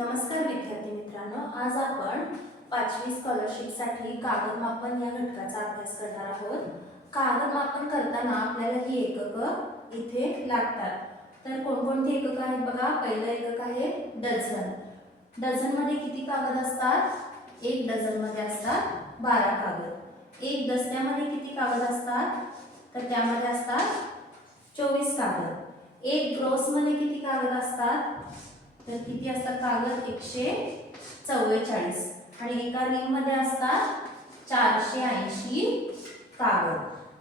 नमस्कार विद्यार्थी मित्रांनो, आज आपण 5वी स्कॉलरशिपसाठी कागद मापन या घटकाचा अभ्यास करणार आहोत. कागद मापन करताना आपल्याला ही एकक इथे लागतात. तर कोणकोणती एकक आहेत बघा. पहिलं एकक आहे डझन. डझन मध्ये किती कागद असतात? एक डझन मध्ये असतात 12 कागद. एक दस्त्यामध्ये किती कागद असतात? तर त्यामध्ये असतात 24 कागद. एक ग्रोस मध्ये किती कागद असतात? तर किती असतात कागद? 144. आणि एका रिंग मध्ये असतात 480 कागद.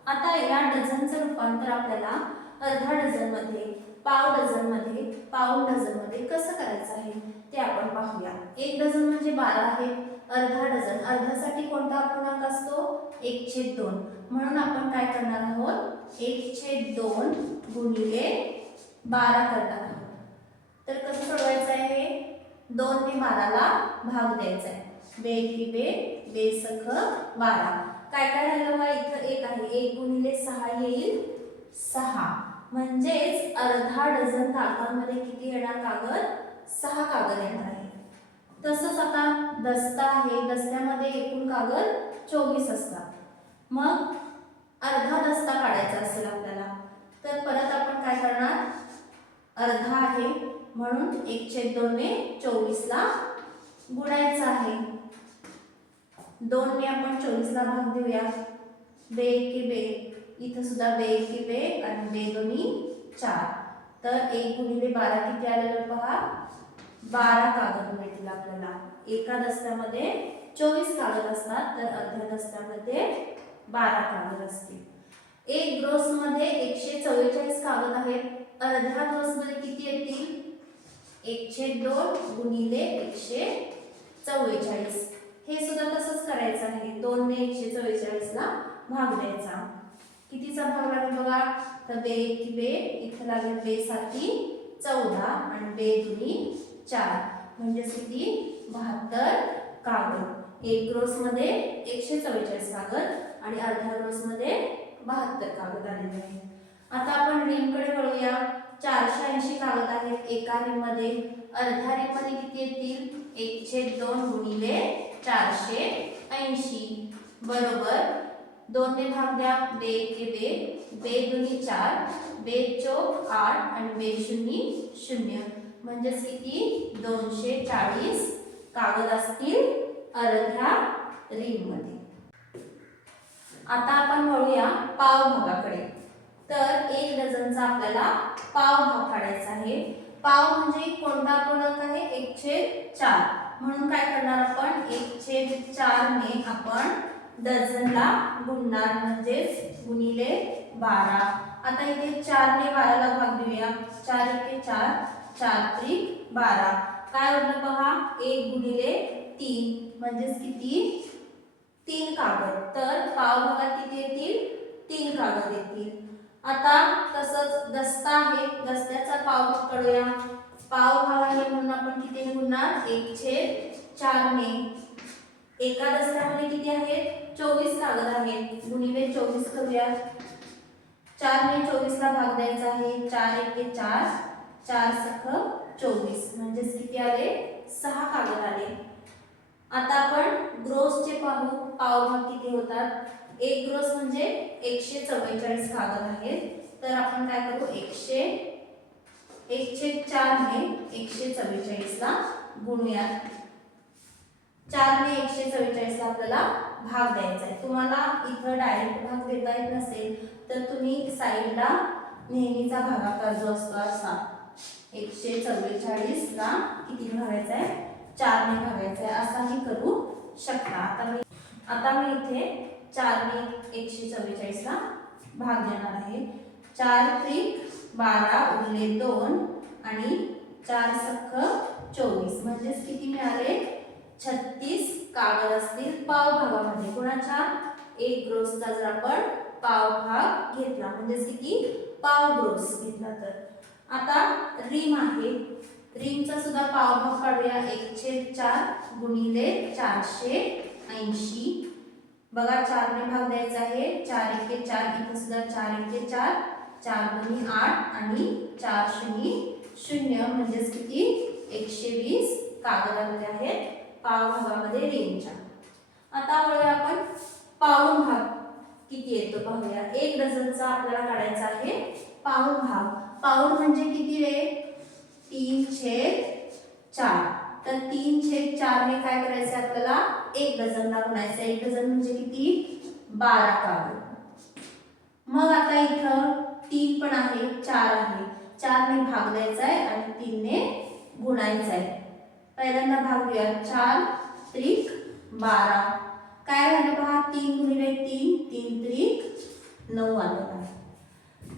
आता या डझनचं रूपांतर आपल्याला अर्धा डझन मध्ये, पाव डझन मध्ये, पाऊण डझन मध्ये कसं करायचं आहे ते आपण पाहूया. एक डझन म्हणजे 12 आहे. अर्धा डझन, अर्ध्यासाठी कोणता अपूर्णांक असतो? 1/2. म्हणून आपण काय करणार आहोत? 1/2 गुणिले 12 करणार आहोत. तर कसं सोडवायचं आहे? 2 ने 12 ला भाग द्यायचा आहे. बे एकी बे, बे सख 12. काय काय राहिलं बघा, इथं 1 आहे. 1 गुणिले 6 येईल 6. म्हणजेच अर्धा डझन कागदांमध्ये किती येणार कागद? 6 कागद येणार आहे. तसंच आता दस्ता आहे. दस्त्यामध्ये एकूण कागद 24 असतात. मग अर्धा दस्ता काढायचा असेल आपल्याला, तर परत आपण काय करणार? अर्धा आहे म्हणून 1/2 ने 24 ला गुणायचं आहे. 2 ने आपण 24 ला भाग देऊया. बे एके बे, इथं सुद्धा बे एके बे आणि बे दोन्ही 4. तर 1 गुणिले 12 किती आलेलं पहा? 12 कागद मिळतील आपल्याला. एका दस्त्यामध्ये 24 कागद असतात, तर अर्ध्या दस्त्यामध्ये 12 कागद असतील. एक ग्रोस मध्ये 144 कागद आहेत. अर्ध्या ग्रोस मध्ये किती येतील? 1/2 गुणिले 144. हे सुद्धा तसंच करायचं आहे. 2 ने 144 ला भाग द्यायचा. कितीचा भाग लागेल बघा? तर बे एकी बे, इथं लागेल बे साती 14 आणि बे दुनी 4. म्हणजे किती? 72 कागद. एक ग्रोस मध्ये 144 कागद आणि अर्ध्या ग्रोस मध्ये 72 कागद आलेले आहेत. आता आपण रिंग कडे वळूया. 480 कागद आहेत एका रिंग मध्ये. अर्ध्या रिंग मध्ये किती येतील? 1/2 गुणिले 480 बरोबर 2 ने भाग द्या. बे एके बे, बे दुनी 4, बे चौक 8 आणि बे शून्य 0. म्हणजे किती? 240 कागद असतील अर्ध्या रिंग मध्ये. आता आपण वळूया पाव भागाकडे. तर एक डझनचा आपल्याला पाव भाग काढायचा आहे. पाव म्हणजे कोणता पूर्णांक आहे? 1/4. म्हणून काय करणार आपण? 1/4 ने आपण डझनला गुणणार, म्हणजेच गुणिले 12. आता इथे 4 ने 12 ला भाग देऊया. 4 एके 4, 4 त्रिक 12. काय उरलं पहा? 1 गुणिले 3 म्हणजेच किती? 3 कागद. तर पाव भागात किती येतील? 3 कागद येतील. आता तसंच दस्ता आहे. दस्त्याचा पाव भाग काढूया. पाव भाग आहे म्हणून आपण किती गुणणार? 1/4 ने. एका दस्त्यामध्ये किती आहेत? 24 कागद आहेत. गुणिले 24 करूया. 4 ने 24 ला भाग द्यायचा आहे. 4 एके 4, 4 सख 24. म्हणजे किती आले? 6 कागद आले. आता आपण ग्रोसचे पाहू. पाव भाग किती होतात? एक ग्रोस म्हणजे 144 कागद आहेत. तर आपण काय करू? 1/4 ने 144 ला गुणूया. 4 ने 144 ला आपल्याला भाग द्यायचा आहे. तुम्हाला इथं डायरेक्ट भाग देता येत नसेल तर तुम्ही साइडला नेहमीचा भागाकार जो असतो असा 144 ला किती भागायचा आहे? 4 ने भागायचा आहे. असाही करू शकता. आता मी इथे 4 ने 144 ला भाग देणार आहे. 4 त्रिक 12 उरले 2 आणि 4 सख 24. म्हणजेच किती मिळाले? 36 कागद असतील पाव भागामध्ये. कोणाच्या? एक ग्रोसचा जर आपण पाव भाग घेतला म्हणजेच किती? पाव ग्रोस घेतला तर. आता रिम आहे. रिमचा सुद्धा पाव भाग काढूया. 1/4 गुणिले 480. बघा 4 ने भाग द्यायचा आहे. 4 एके 4, इथे सुद्धा 4 एके 4, 4 दोन्ही 8 आणि 4 शून्य 0. म्हणजेच किती? 120 कागद आलेले आहेत पाव भागामध्ये रिमच्या. आता वळूया आपण पाऊण भाग किती येतो पाहूया. 1 डझनचा आपल्याला काढायचा आहे पाऊण भाग. पाऊण म्हणजे किती रे? 3/4. तर 3/4 ने काय करायचं आपल्याला? 1 डझनला गुणायचं. 1 डझन म्हणजे किती? 12 कागद. मग आता इथं 3 पण आहे, 4 आहे. 4 ने भाग द्यायचा आहे आणि 3 ने गुणायचं आहे. पहिल्यांदा भाग घेऊया. 4 त्रिक 12. काय झालं पहा? 3 गुणिले 3, 3 त्रिक 9 आलं आहे.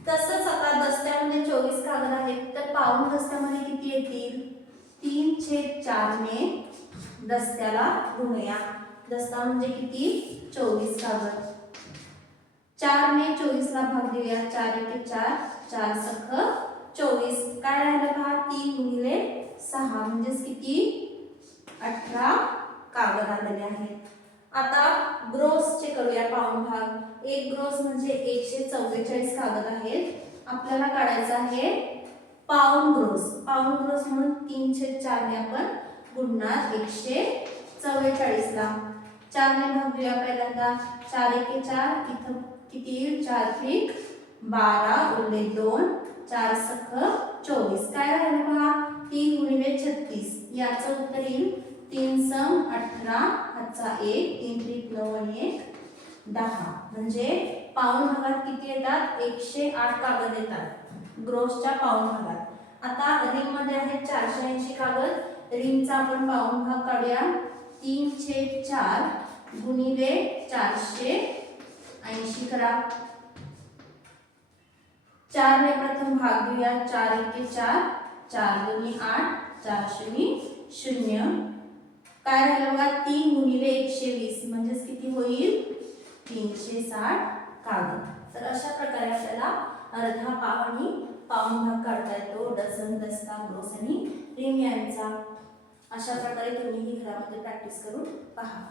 तसंच आता दस्त्यामध्ये 24 कागद आहेत, तर पाऊण दस्त्यामध्ये किती येतील? 3/4 ने दस्त्याला गुणूया. दस्ता म्हणजे किती? 24 कागद. 4 ने 24 ला भाग देऊया. 4 एके 4, 4 सख 24. काय राहिलं पहा? 3 गुणिले 6 म्हणजेच किती? 18 कागद आलेले आहेत. आता ग्रोसचे करूया पाऊण भाग. एक ग्रोस म्हणजे 144 कागद आहेत. आपल्याला काढायचं आहे पाऊण ग्रोस. पाऊण ग्रोस म्हणून 3/4 ने आपण गुणणार 144 ला. 4 ने भाग देऊया पहिल्यांदा. 4 एके 4, इथं किती? 4 त्रिक 12 उरले 2, 4 सख 24. काय राहिलं पहा? 3 गुणिले 36. याचं उत्तर येईल 3 सम 18, हातचा 1, 3 त्रिक 9 आणि 1 10. म्हणजे पाऊण भागात किती येतात? 108 कागद येतात ग्रोसच्या पाऊण भागात. आता रिम मध्ये आहेत 480 कागद. रिमचा आपण पाऊण भाग काढूया. 3/4 गुणिले 480 करा. 4 ने प्रथम भाग देऊया. 4 एके 4, 4 दोन्ही 8, 4 शून्य 0. काय राहिलं बघा? 3 गुणिले 120 म्हणजेच किती होईल? 360 कागद. तर अशा प्रकारे आपल्याला अर्धा पाव आणि पाऊण भाग काढता येतो. डझन, दस्ता, ग्रोस आणि रिम यांचा. अशा प्रकारे तुम्ही ही घरामध्ये प्रॅक्टिस करून पहा.